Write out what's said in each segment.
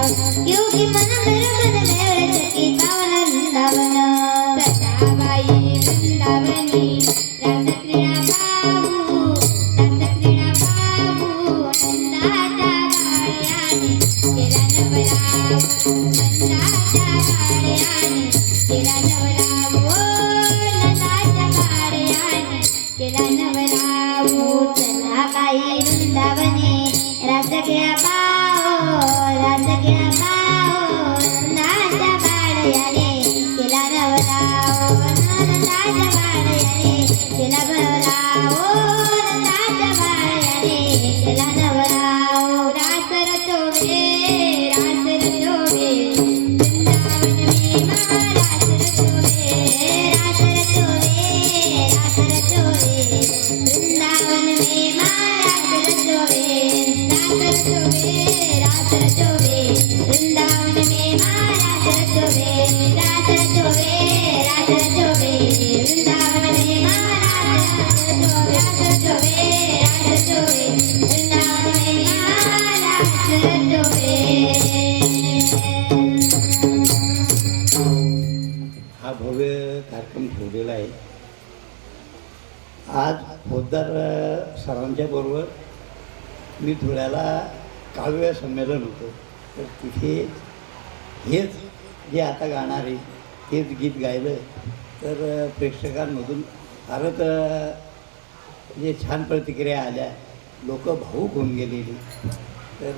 योगी मन बरोबर देव सखी पावन वृंदावन सखाबाई वृंदावनी रासक्रीडा पाहू नंदाच्या बाळ्याने केला नवरा नंदाच्या बाळ्याने केला नवरा नंदाच्या बाळ्याने केला नवरा चला बाई वृंदावनी रासक्रीडा पाहू नंदाच्या बाळ्याने केला नवरा नंदाच्या बाळ्याने केला नवरा नंदाच्या बाळ्याने केला नवरा रास रचोवे वृंदावन में महाराज रचोवे रास रचोवे वृंदावन में महाराज रचोवे रास रचोवे वृंदावन में महाराज रचोवे रास रचोवे वृंदावन में महाराज रचोवे वृंदावन में महाराज रचोवे। हा भव्य कार्यक्रम ठेवलेला आहे। आज पोद्दार सरांच्या बरोबर मी धुळ्याला काव्य संमेलन होतं, तर तिथे हेच जे आता गाणार आहे तेच गीत गायलं, तर प्रेक्षकांमधून फारच जे छान प्रतिक्रिया आल्या, लोक भावूक होऊन गेलेली, तर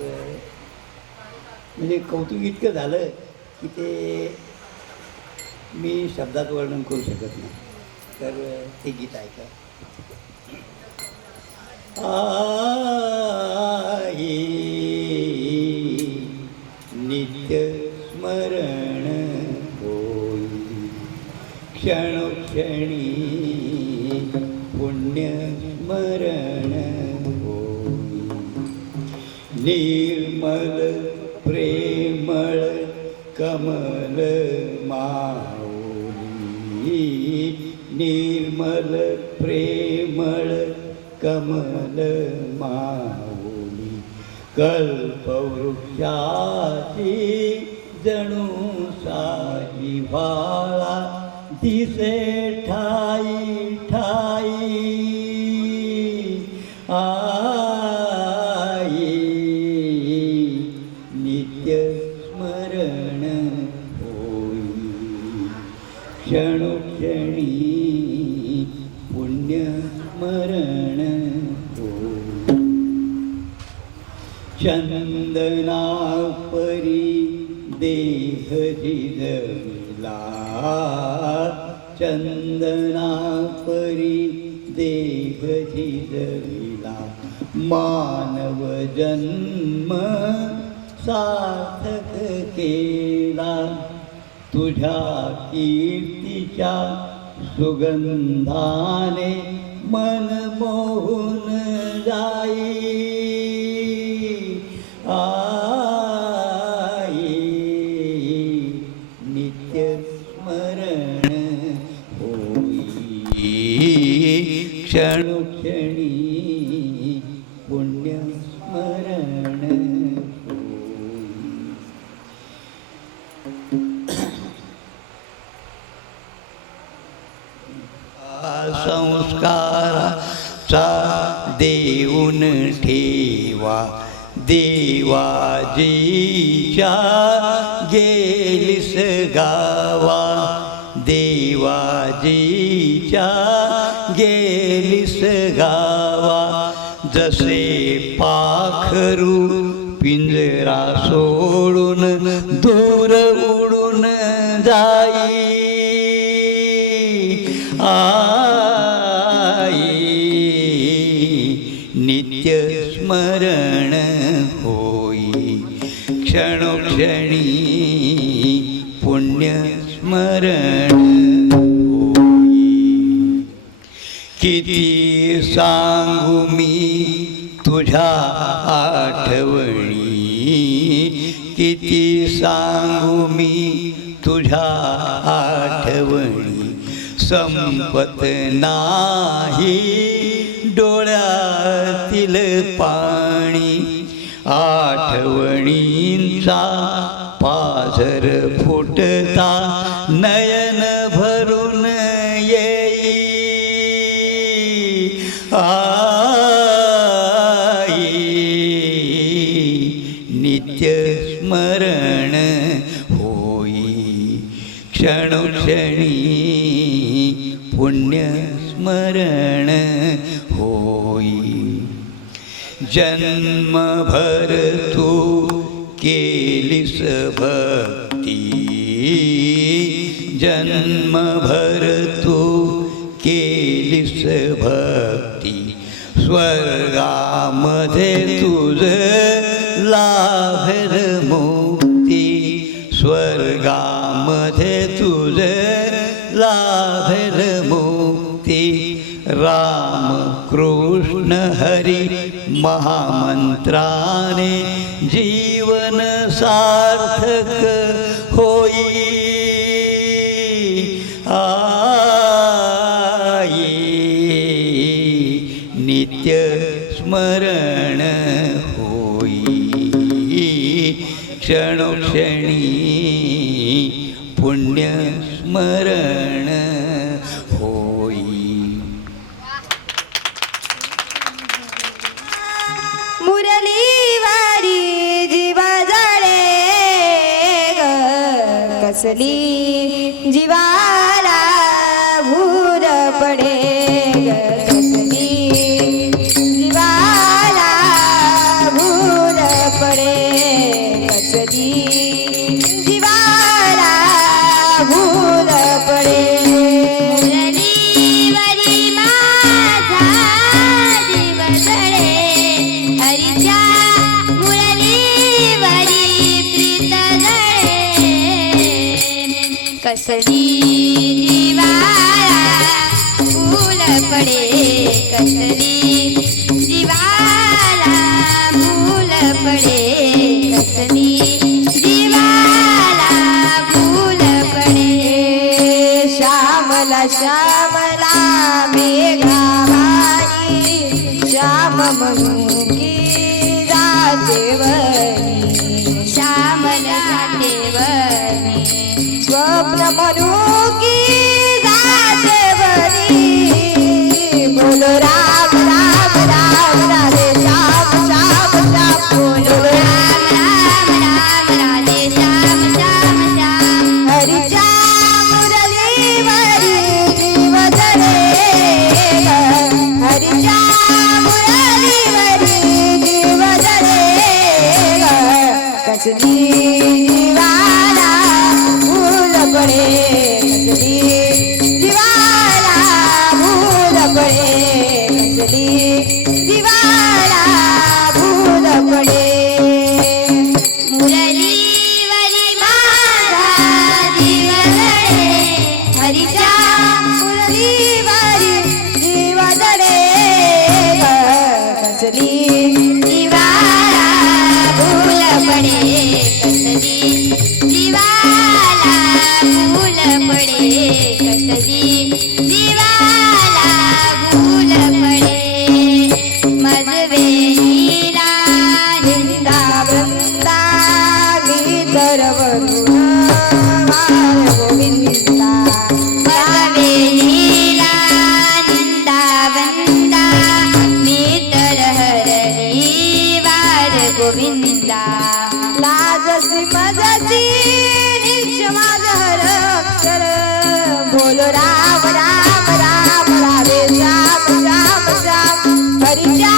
म्हणजे कौतुक इतकं झालं की ते मी शब्दात वर्णन करू शकत नाही। तर ते गीत ऐका। आई नित्य स्मरण होई क्षणोक्षणी पुण्य स्मरण होई निर्मल प्रेमळ कमल माऊली निर्मल प्रेमळ कमल माऊली कल्पवृक्षाची जणू साजी व्हाळा दिसे ठाई ठाई आई नित्य स्मरण होई क्षणोक्षणी पुण्य स्मरण होई चंदना परी देह झिजविला चंदना परी देह झिजविला मानव जन्म सार्थक केला तुझ्या कीर्तीच्या सुगंधाने मन मोहून जाई आई नित्य स्मरण होई क्षणोक्षणी पुण्य स्मरण संस्काराचा देऊन ठेवा देवाजीच्या गेलीस गावा देवाजीच्या गेलीस गावा जसे पाखरू पिंजरा सोडून दूर उडून जाई आई नित्य स्मरण होई क्षणोक्षणी पुण्य स्मरण होई किती सांगू मी तुझ्या आठवणी किती सांगू मी तुझ्या आठवणी संपत नाही डोळ्यातील पाणी आठवणींचा पाझर फुटता नयन भरून येई आई नित्य स्मरण होई क्षणोक्षणी पुण्य स्मरण होई जन्मभर तू केलीस भक्ती जन्मभर तू केलीस भक्ती स्वर्गामध्ये तुझ लाभेल मुक्ती स्वर्गामध्ये तुझ लाभेल मुक्ती राम कृष्ण हरी महामंत्राने जीवन सार्थक होई आई नित्य स्मरण होई क्षणोक्षणी पुण्य स्मरण होई मुरलीवारी जीवा जळे ग कसली जीवाला भूर पडे ग कसली जीवाला भूर पडे कसली जीवाला भूर पडे मुरलीवरी माझा जीव जळे हरीच्या मुरलीवरी प्रीत जळे कसली जीवाला फूल पडे कसली जीवाला फूल पडे कसली जीवाला फूल पडे श्यामला श्यामला मेघावानी श्याम मुखी जातेवनी श्यामला देवनी स्वप्न मनुकी जातेवनी बोलो राम राम राम राधे श्याम श्याम श्याम बोलो राम राम राम राधे श्याम श्याम श्याम हरीच्या मुरलीवरी जीव जळे ग हरीच्या मुरलीवरी जीव जळे ग कसली जीवाला फूल पडे कसली जीवाला फूल पडे कसली जीवाला फूल पडे मुरलीवरी माझा जीव जळे हरीच्या मुरलीवरी जीव जळे ग कसली जीवाला फूल पडे कसली जीवाला फूल पडे कसली जीवाला फूल पडे मजवेनीला निंदा वृंदा गीतर वरुण वार गोविंदा मजवेनीला निंदा वंदा नेतर हरणी वार गोविंदा लाजसी मजसी निश माझ हर अक्षर बोलो राम राम राम राधे श्याम श्याम श्याम हरीच्या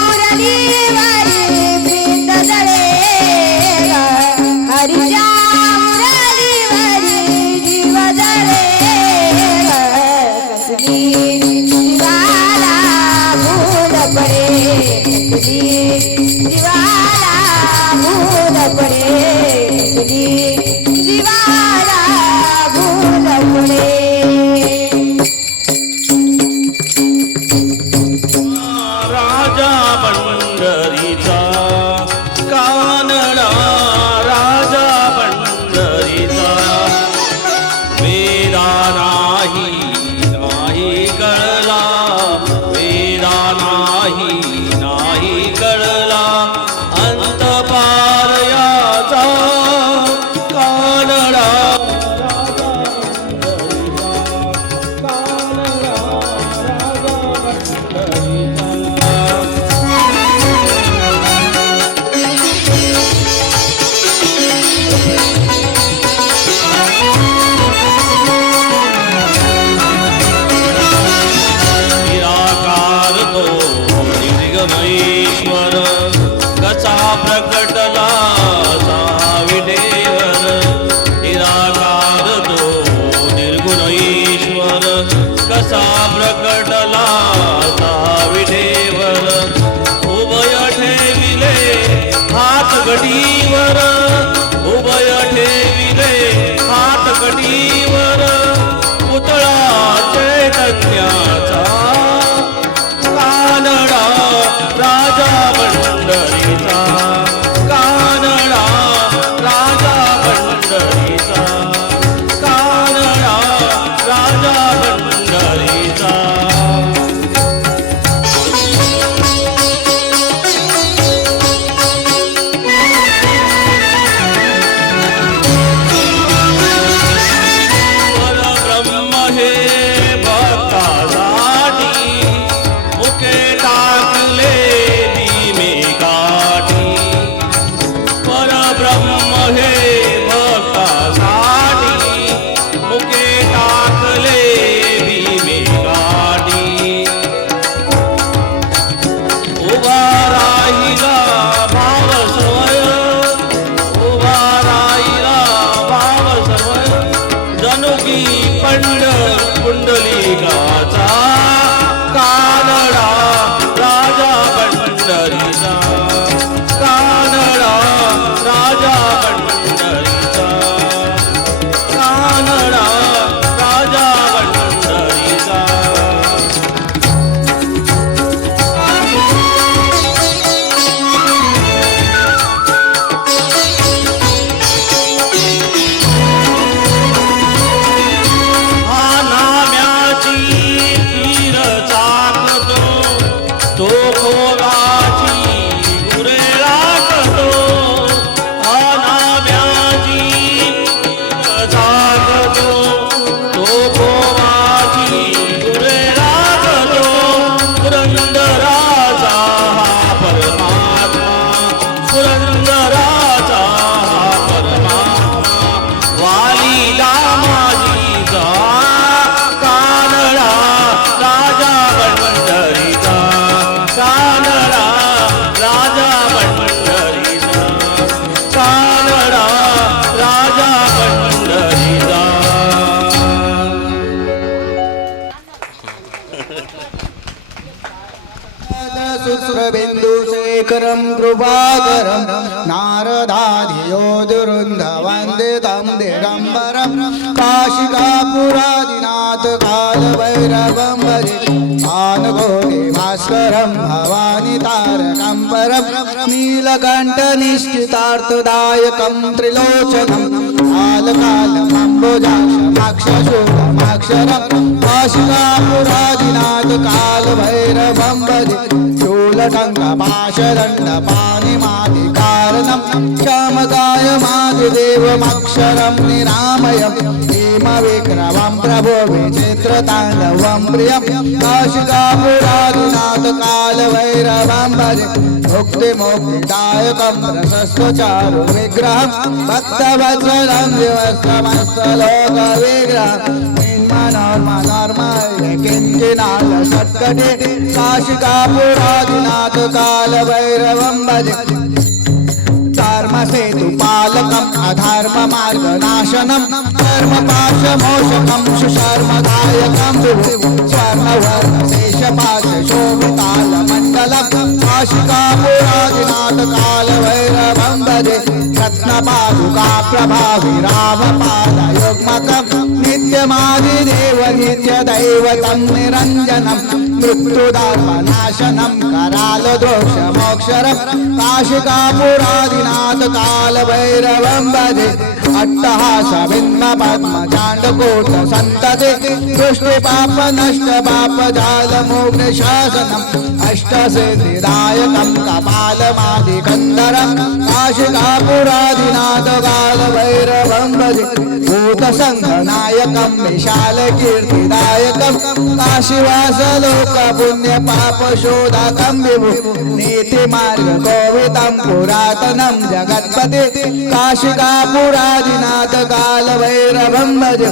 मुरलीवरी प्रीत जळे ग हरीच्या मुरलीवरी जीव जळे ग कसली जीवाला फूल पडे कसली जीवाला फूल पडे कसली शेखरं कृपाकरं नारदाधियोधुरुन्ध वन्दे तं दिगम्बरं काशिकापुरादिनाथ कालभैरवं भजे भानुगोरे भास्करं भवानी तारकं परं नीलकण्ठनिष्ठितार्थदायकं त्रिलोचनं कालकालमम्बुजाक्षमाक्षशूलमाक्षरं काशिकापुरादिनाथ कालभैरवं भजे शूलटङ्कपाशदण्डपाणिमादिकारणं क्षमकायमादिदेवमक्षरं निरामयं हेमविक्रमं प्रभो विचित्रताण्डवं प्रियं काशिकापुरादिनाथ कालभैरवं भजे मुक्तिमोक्षदायकं प्रशस्तचारु विग्रहं भक्तवत्सलं दिवसमस्तलोकविग्रहं मनोर्मनोर्मय किञ्चिनाल सत्कटे काशिकापुरादिनाथ कालभैरवं भजे धर्मसेतुपालकम् अधर्ममार्गनाशनं धर्मपाशमोचकं सुशर्मदायकं स्वर्णवर्णशेषपाशशोभितालमण्डलं काशिकापुरादिनाथ कालभैरवं भजे रत्नपादुकाप्रभावि रामपादयुग्मकं नित्यमादिदेव नित्यदैवतं निरञ्जनं मृत्युधर्मनाशनं करालदोषमोक्षरं काशिकापुरादिनाथ कालभैरवं भजे अट्टहासबिम्बपद्मचाण्डकोट सन्तते दृष्टिपापनष्टपापजालमोग्निशासनम् अष्टसिद्धिदायकं कपालमादिकन्दरं काशिकापुरादिनाथ कालभैरवं भजे भूतसङ्घनायकं विशालकीर्तिदायकं काशीवासलोकपुण्यपापशोधकं विभु नीतिमार्गकोविदं पुरातनं जगत्पते काशिकापुरादिनाथ कालभैरवं भजे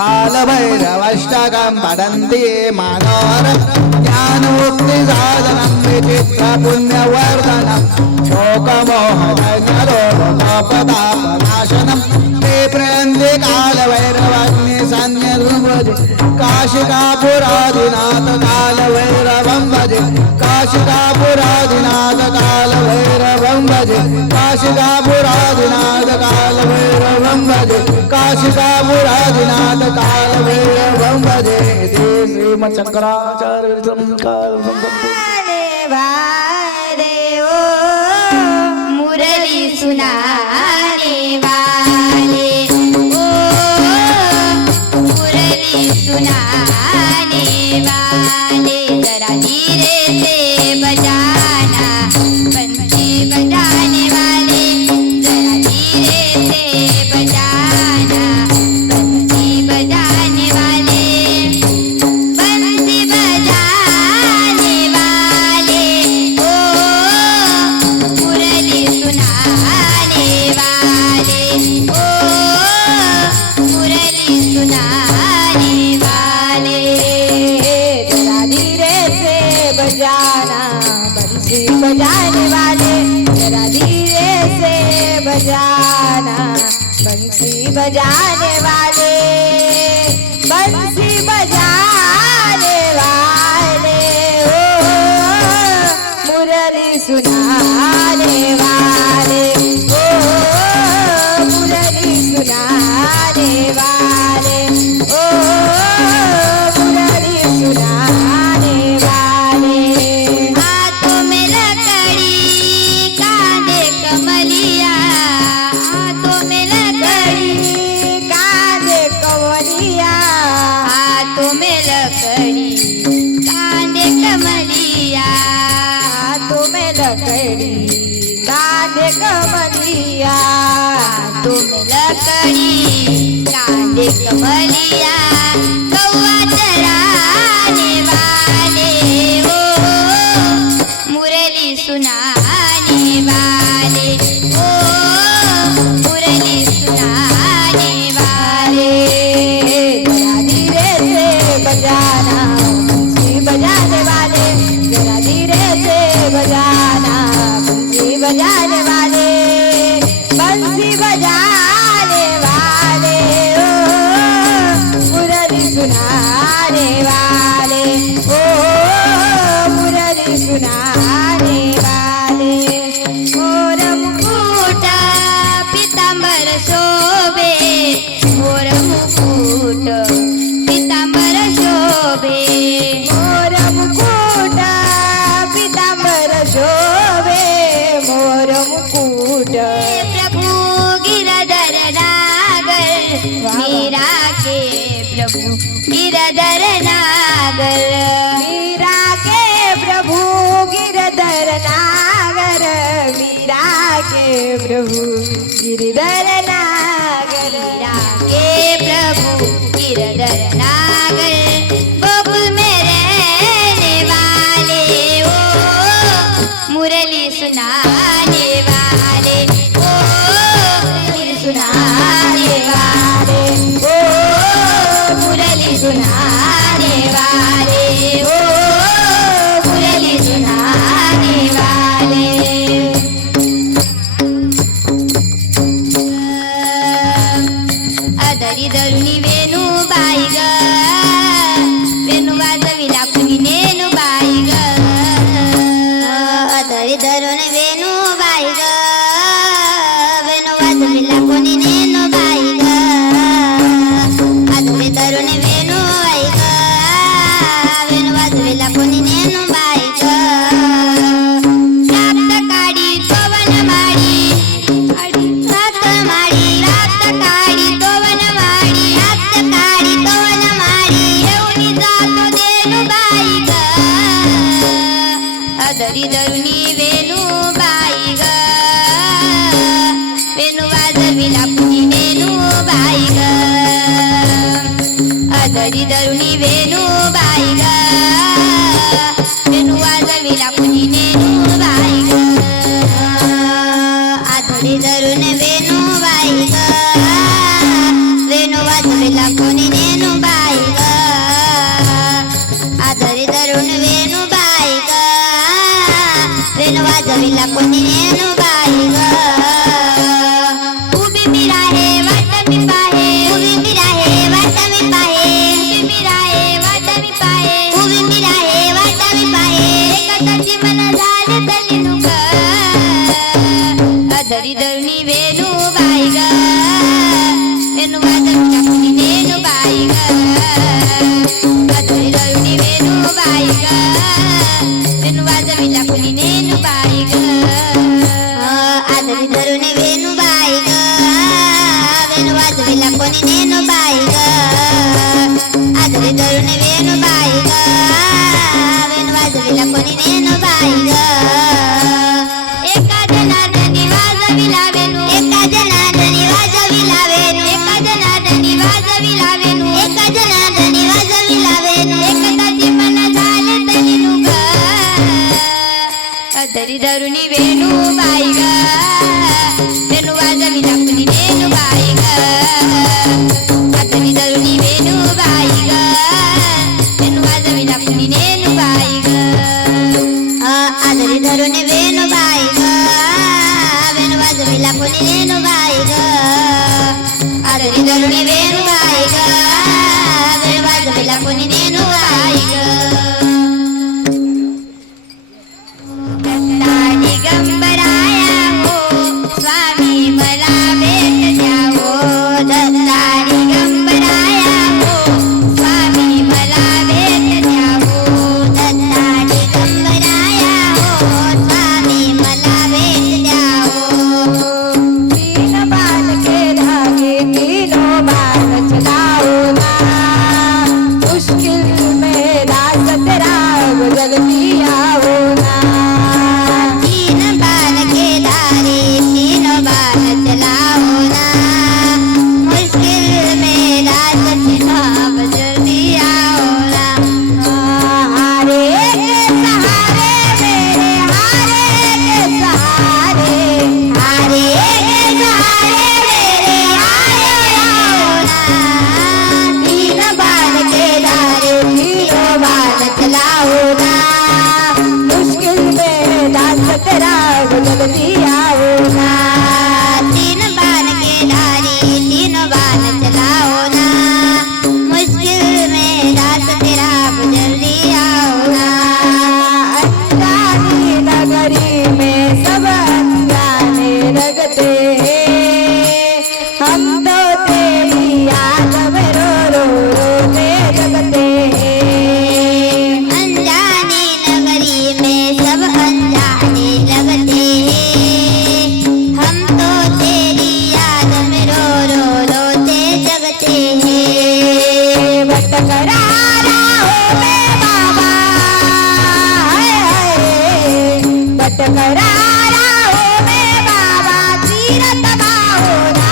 कालभैरवाष्टकं पठन्ति ये मानवरं ज्ञानमुक्तिसाधनं विचित्रपुण्यवर्धनं शोकमोहदज्ञलोकतापनाशनं ते प्रयन्ति कालभैरवाग्निसंज्ञं भजे काशिकापुरादिनाथ कालभैरवं भजे काशिकापुरादिनाथ कालभैरवं भजे काशिकापुरादिनाथ कालभैरवं भजे काशिकापुरादिनाथ कालभैरवं भजे श्रीमच्छंकराचार्य वारे ओ मुरली सुनाने वाले ओ मुरली सुनाने वाले जरा धीरे से बजाना बंसी बजाने वाले जरा धीरे से बजाना बंसी बजाने वाले बंसी बजाने वाले ओ मुरली सुनाने वाले ओ मुरली सुनाने वाले जरा धीरे से बजाना बंसी बजाने वाले जरा धीरे से बजाना बंसी बजाने वाले बंसी बजाने वाले ओ मुरली सुनाने वाले ओ मुरली सुनाने वाले ओ मुरली सुनाने वाले हाथों में लकड़ी कांधे कमलिया हाथों में लकड़ी कांधे कवरिया हाथों में लकड़ी कांधे कमलिया हाथों में लकड़ी कांधे कमलिया हाथों में लकड़ी कांधे कमलिया कौआ चराने वाले ओ मुरली सुनाने वाले ओ मुरली सुनाने वाले जरा धीरे से बजाना बंसी बजाने वाले जरा धीरे से बजाना बंसी बजाने वाले बंसी बजाने वाले ओ मुरली सुना देवा रे ओ मुरली जुना देवा रे ओ मुरली जुना देवा रे आदरी धरुणी वेणू बाई ग वेणू वाजविला कुणी नेनू बाई ग आदरी धरुणी वेणू बाई ग वेणू वाजविला कुणी नेनू बाई ग आदरी धरुणी वेणू बाई ग वेणू वाजविला कुणी नेनू बाई ग रात काडी तोवन माडी रात माडी रात काडी तोवन माडी रात काडी तोवन माडी येऊनी जातो देनू बाई ग आदरी धरुणी वेणू बाई ग वेणू वाजविला कुणी नेनू बाई ग आदरी धरुणी वेणू बाई ग वेणू वाजविला कुणी नेनू बाई ग आदरी धरुण वेणू बाई ग वेणू वाजविला कुणी नेनू बाई ग आदरी धरुण वेणू बाई ग वेणू वाजविला कुणी नेनू बाई ग उभी मी राहे वाट मी पाहे उभी मी राहे वाट मी पाहे उभी मी राहे वाट मी पाहे उभी मी राहे वाट मी पाहे एकताची मन झाले तलिनू ग आदरी धरुणी वेणू बाई ग वेणू वाजविला कुणी नेनू बाई ग आदरी धरुणी वेणू बाई ग वेणू वाजविला कुणी नेनू बाई ग आदरी धरुण वेणू बाई ग वेणू वाजविला कोणी नेनू बाई ग आदरी धरुण वेणू बाई ग वेणू वाजविला कोणी नेनू बाई ग एका जनार्दनी वाजविला वेणू एका जनार्दनी वाजविला वेणू एका जनार्दनी वाजविला वेणू एका जनार्दनी वाजविला वेणू एकताची मन झाले तलिनू ग आदरी धरुणी वेणू बाई ग वेणू वाजविला कुणी नेनू बाई ग आदरी धरुणी वेणू बाई ग वेणू वाजविला कुणी नेनू बाई ग आदरी धरुण वेणू बाई ग वेणू वाजविला कुणी नेनू बाई ग आदरी धरुणी वेणू बाई ग वेणू वाजविला कुणी नेनू बाई ग दिगंबराया हो स्वामी मला भेट द्या हो दत्ता दिगंबराया हो स्वामी मला भेट द्या हो दत्ता दिगंबराया हो स्वामी मला भेट द्या हो तीन बाल के धागे तीनों बाल चलाओ ना मुश्किल में रास तेरा गुजरती आओ ना तीन बाल के धारे तीनों बाल चलाओ ना मुश्किल में रात चिन्ह बजती आओ ना हारे के सहारे मेरे हारे के सहारे हारे के सहारे मेरे हारे आओ ना तीन बाल के धारे तीनों बाल चलाओ ना मुश्किल में दास तेरा गुजरती आओ ना तीन बाल के धारे तीनों बाल चलाओ ना मुश्किल में रात तेरा गुजरती आओ ना अंजानी नगरी में सब अनजाने लगते हैं हम तो तेरी याद में रो रो रोने लगते हैं अनजानी नगरी में सब अनजाने लगते हैं हम तो तेरी याद में रो रो रोते जगते हैं भटकरारा हो मैं बाबा हाय हाय भटकरारा हो मैं बाबा तीरथ बाहोना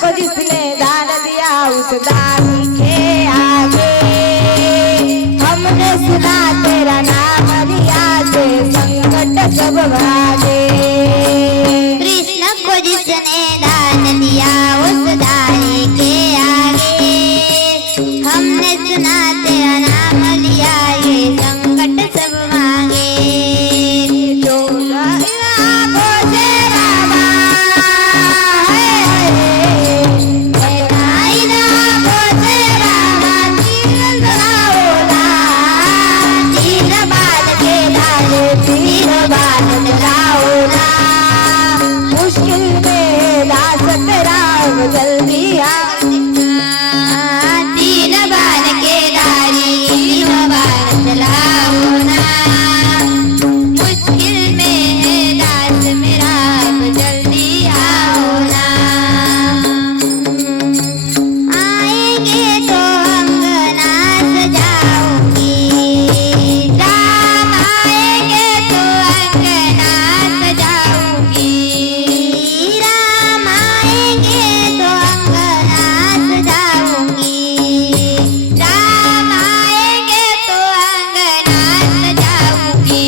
को जिसने दान दिया उस दानी के आगे हमने सुना तेरा नाम लिया से संकट सब भागे। कृष्ण को जिसने दान दिया उस दानी के आगे हमने सुना तेरा नाम लिया ये संकट सब मांगे। जो राघो से रामा मुश्किल में दास तेरा जल्दी आ। तीन बाण के धारी तीन बाण चलाओ ना मुश्किल में है दास मेरा अब जल्दी आओ ना। आएंगे तो अंगना सजाऊंगी राम आएंगे तो अंगना सजाऊंगी राम आएंगे तो अंगना सजाऊंगी राम आएंगे तो अंगना सजाऊंगी।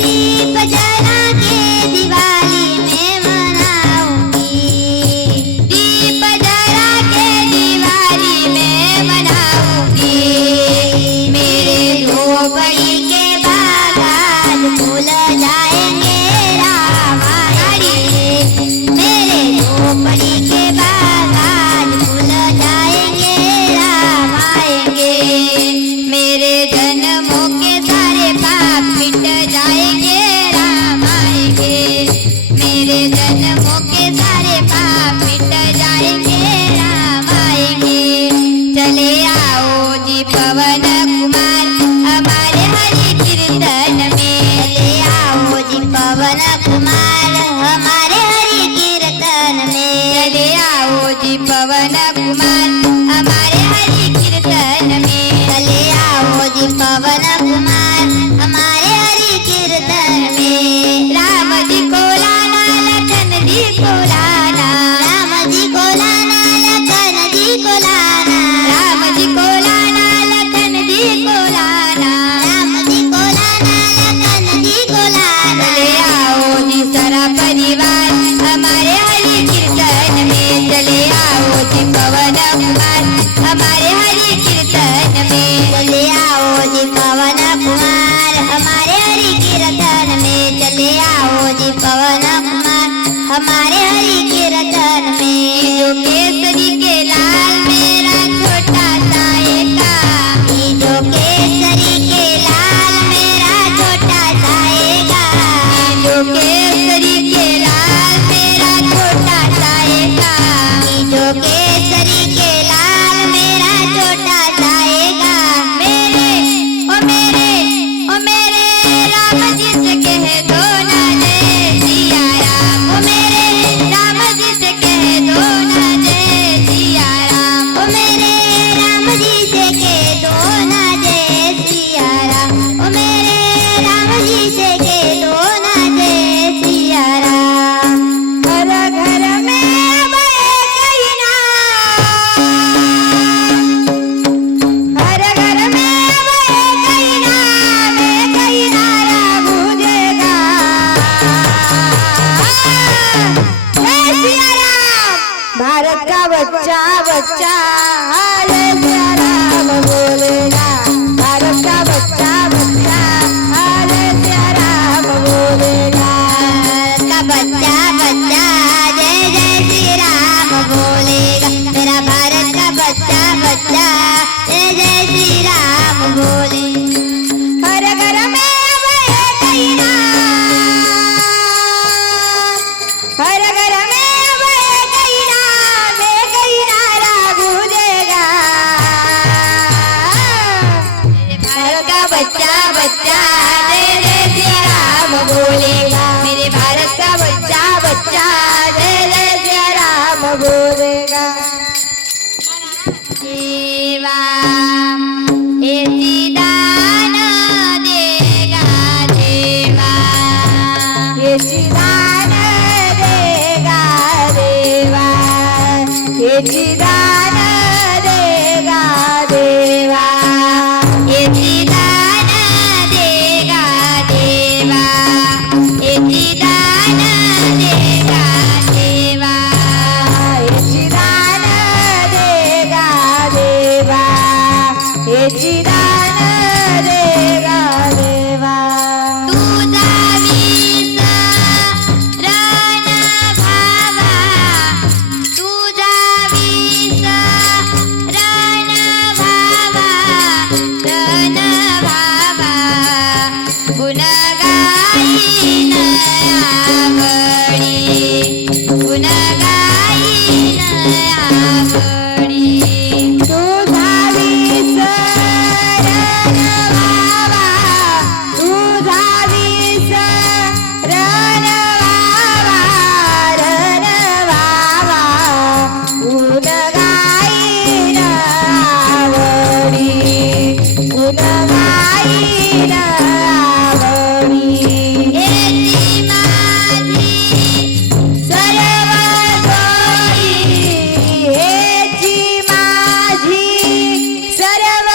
दीप जला के दिवाली में मनाऊंगी दीप जला के दिवाली में मनाऊंगी। मेरे झोपड़ी के बागान फूल जाएंगे राम आएंगे मेरे झोपड़ी के बागान फूल जाएंगे राम आएंगे। मेरे जन्मों के सारे पाप मिट जाएंगे राम आएंगे मेरे जन्मों के सारे पाप मिट जाएंगे राम आएंगे। चले आओ जी पवन कुमार हमारे हरि कीर्तन में चले आओ जी पवन कुमार हमारे हरि कीर्तन में चले आओ जी पवन कुमार हमारे हरि कीर्तन में चले आओ जी पवन कुमार हमारे हरि कीर्तन में। राम जी को लाना लखन जी को लाना राम जी को लाना लखन जी को लाना राम जी को लाना लखन जी को लाना राम जी को लाना लखन जी को लाना। चले आओ जी सारा परिवार हमारे हरि कीर्तन में चले आओ जी पवन कुमार हमारे हरि कीर्तन में चले आओ जी पवन कुमार हमारे हरि कीर्तन में चले आओ जी पवन कुमार हमारे हरि कीर्तन में। जो केसरी के लाल मेरा छोटा साएगा जो केसरी के लाल मेरा छोटा साएगा जो केसरी के लाल मेरा छोटा साएगा जो केसरी के लाल मेरा छोटा साएगा। मेरे राम जी से कह दो ना जय सिया राम ओ मेरे राम जी से कह दो ना जय सिया राम ओ मेरे राम जी से कह दो ना जय सिया राम ओ मेरे राम जी से कह दो ना जय सिया राम। हर घर में बहे कहीं हर घर में बहे कहीं नारा गूंजेगा जय सिया राम। भारत का बच्चा बच्चा जय सिया राम बोलेगा भारत का बच्चा बच्चा जय सिया राम बोलेगा। भारत का बच्चा बच्चा जय जय श्री राम बोलेगा मेरा भारत का बच्चा बच्चा जय जय श्री राम बोले। हर घर में बहे कहीं हर घर में बहे कहीं नारा गूंजेगा भारत का बच्चा बच्चा जय जय श्री राम बोलेगा मेरे भारत का बच्चा बच्चा जय जय श्री राम बोलेगा। देवा हे दान देगा देवा ये सिदान देगा देवा हेची दान दे गा देवा हेची दान दे गा देवा हेची दान दे गा देवा हेची दान दे गा देवा हेची दान दे गा देवा तुझा विसरण भावा तुझा विसरण भावा रण भावा गुण गाईन आवडी गुण गाईन आवडी तुझा विसरण व्हावा तुझा विसरण व्हावा रण व्हावा गुण गाईन आवडी गुण गाईन आवडी हेची माझी सर्व जोडी हेची माझी सर्व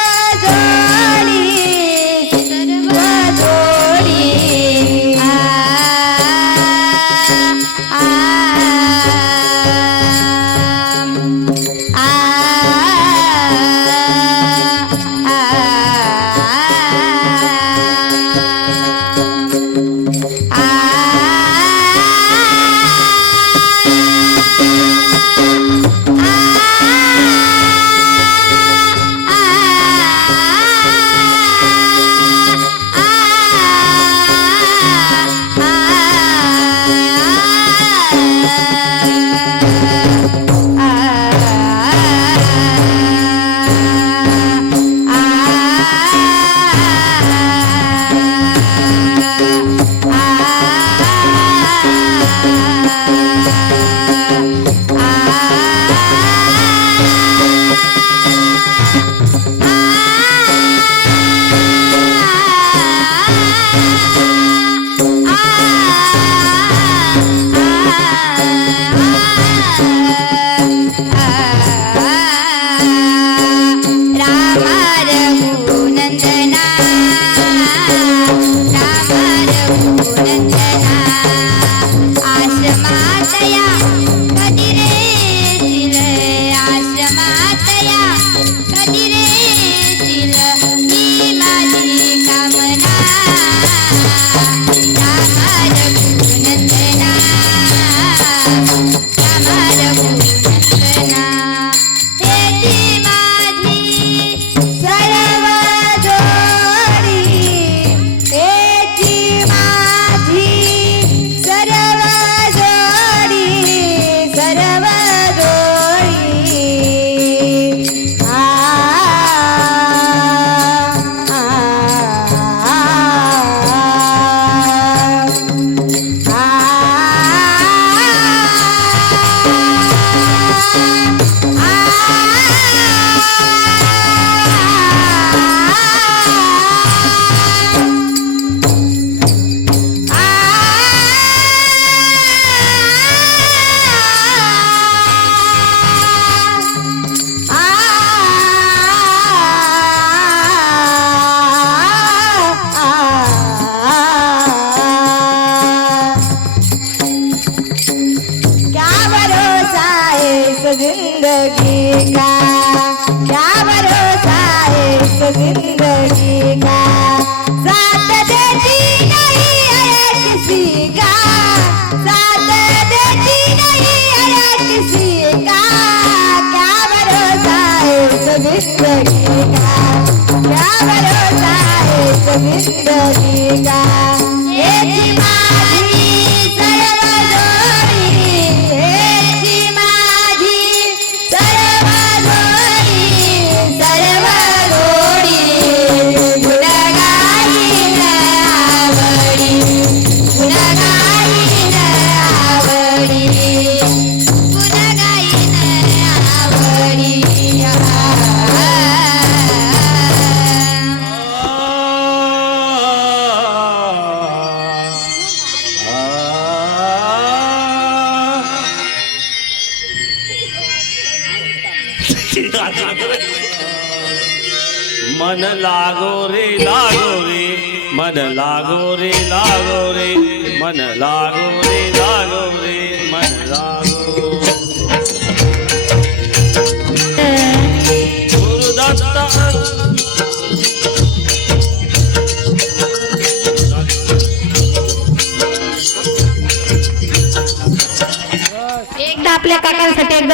जोडी सर्व जोडी जिंदगी का क्या भरोसा है इस जिंदगी का साथ देती नहीं है किसी का साथ देती नहीं है किसी का क्या भरोसा है इस जिंदगी का क्या भरोसा है इस जिंदगी का ये माझी सर्व जोडी हे माझी सर्व जोडी गुण गाईन आवडी गुण गाईन आवडी गुण गाईन आवडी मन लागो रे मन लागो रे मन लागो रे मन लागो गुरुदत्त एकदा आपल्या काकांसाठी एकदा